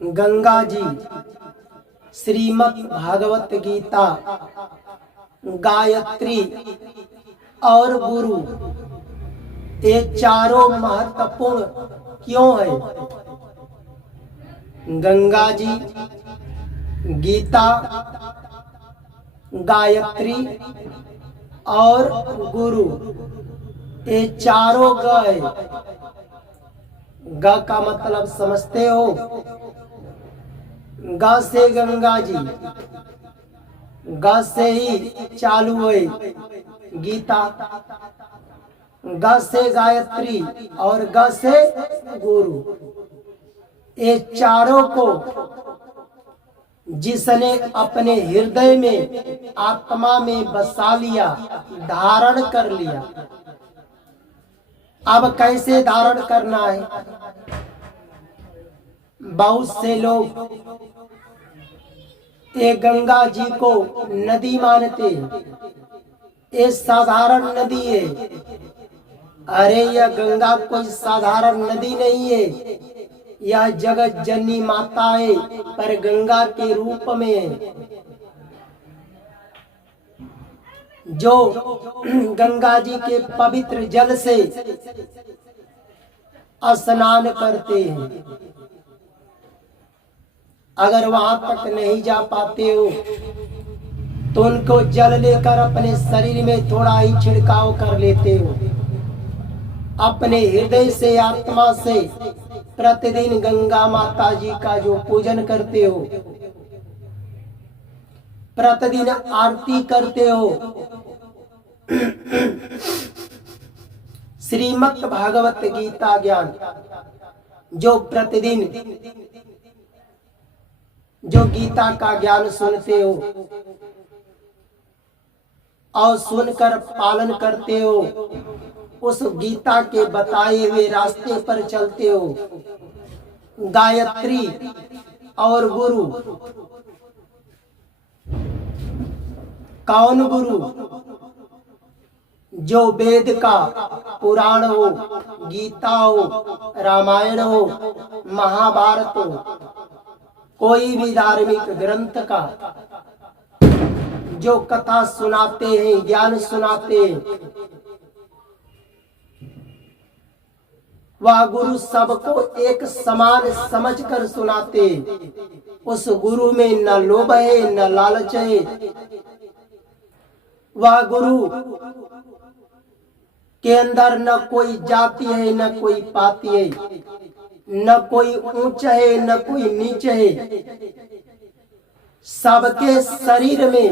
गंगा जी, श्रीमद् भागवत गीता, गायत्री और गुरु, ये चारों महत्वपूर्ण क्यों है? गंगा जी, गीता, गायत्री और गुरु, ये चारों ग है। ग का मतलब समझते हो? ग से गंगा जी, ग से ही चालू है गीता, ग से गायत्री और ग से गुरु। ये चारों को जिसने अपने हृदय में, आत्मा में बसा लिया, धारण कर लिया। अब कैसे धारण करना है? बहुत से लोग ये गंगा जी को नदी मानते, ये साधारण नदी है। अरे यह गंगा कोई साधारण नदी नहीं है, यह जगत जननी माता है, पर गंगा के रूप में है। जो गंगा जी के पवित्र जल से स्नान करते हैं, अगर वहां तक नहीं जा पाते हो तो उनको जल लेकर अपने शरीर में थोड़ा ही छिड़काव कर लेते हो। अपने हृदय से, आत्मा से प्रतिदिन गंगा माता जी का जो पूजन करते हो, प्रतिदिन आरती करते हो, श्रीमद् भागवत गीता ज्ञान जो प्रतिदिन जो गीता का ज्ञान सुनते हो और सुनकर पालन करते हो, उस गीता के बताए हुए रास्ते पर चलते हो। गायत्री और गुरु, कौन गुरु? जो वेद का, पुराण हो, गीता हो, रामायण हो, महाभारत हो, कोई भी धार्मिक ग्रंथ का जो कथा सुनाते हैं, ज्ञान सुनाते हैं, वह गुरु सबको एक समान समझकर सुनाते। उस गुरु में न लोभ है, न लालच है। वह गुरु के अंदर न कोई जाति है, न कोई पाति है, न कोई ऊंच है, न कोई नीच है। सबके शरीर में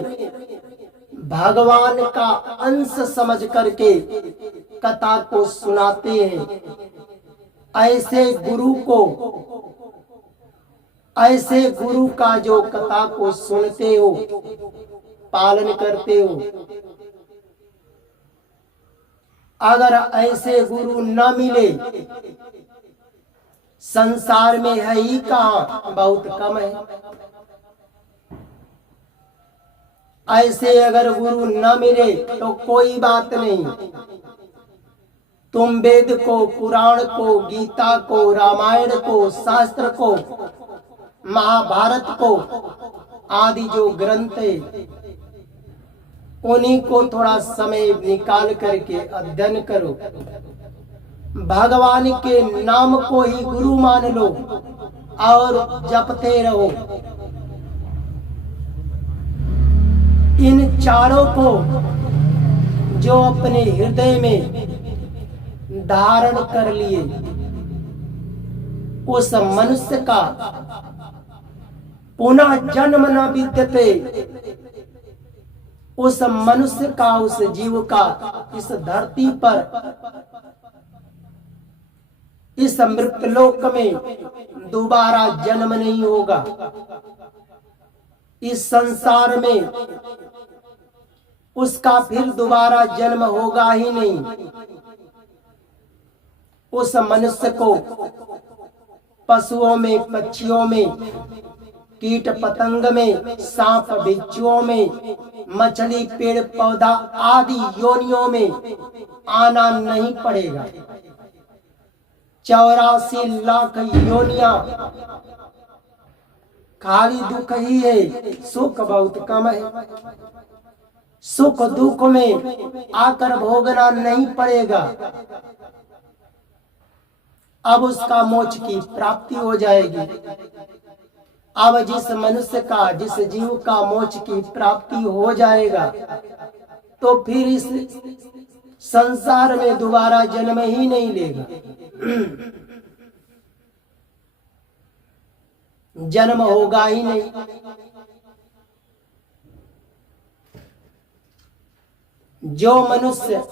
भगवान का अंश समझ करके कथा को सुनाते हैं। ऐसे गुरु का जो कथा को सुनते हो, पालन करते हो, अगर ऐसे गुरु न मिले, संसार में है ही कहाँ, बहुत कम है। ऐसे अगर गुरु न मिले तो कोई बात नहीं, तुम वेद को, पुराण को, गीता को, रामायण को, शास्त्र को, महाभारत को, आदि जो ग्रंथ है, उन्हीं को थोड़ा समय निकाल करके अध्ययन करो। भगवान के नाम को ही गुरु मान लो और जपते रहो। इन चारों को जो अपने हृदय में धारण कर लिए, उस मनुष्य का पुनः जन्म न विद्यते। उस मनुष्य का, उस जीव का इस धरती पर, इस मृतलोक में दोबारा जन्म नहीं होगा। इस संसार में उसका फिर दोबारा जन्म होगा ही नहीं। उस मनुष्य को पशुओं में, पक्षियों में, कीट पतंग में, सांप बिच्छुओं में, मछली, पेड़ पौधा आदि योनियों में आना नहीं पड़ेगा। 84 लाख योनियां खाली दुख ही है, सुख बहुत कम है। सुख दुख में आकर भोगना नहीं पड़ेगा, अब उसका मोक्ष की प्राप्ति हो जाएगी। अब जिस मनुष्य का, जिस जीव का मोक्ष की प्राप्ति हो जाएगा, तो फिर इस संसार में दोबारा जन्म ही नहीं लेगा। जन्म होगा ही नहीं। जो मनुष्य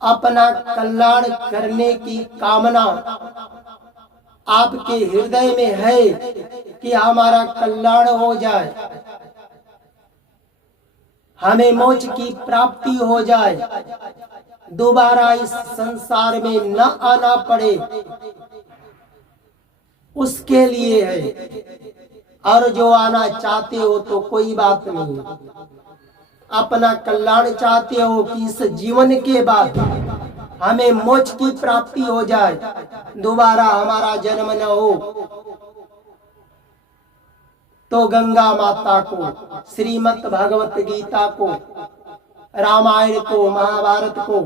अपना कल्याण करने की कामना आपके हृदय में है कि हमारा कल्याण हो जाए, हमें मोक्ष की प्राप्ति हो जाए, दोबारा इस संसार में न आना पड़े, उसके लिए है। और जो आना चाहते हो तो कोई बात नहीं, अपना कल्याण चाहते हो कि इस जीवन के बाद हमें मोक्ष की प्राप्ति हो जाए, दोबारा हमारा जन्म न हो, तो गंगा माता को, श्रीमद् भगवत गीता को, रामायण को, महाभारत को,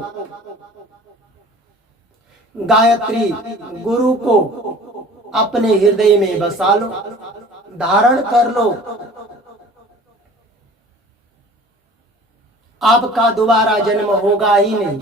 गायत्री गुरु को अपने हृदय में बसा लो, धारण कर लो। आपका दोबारा जन्म होगा ही नहीं।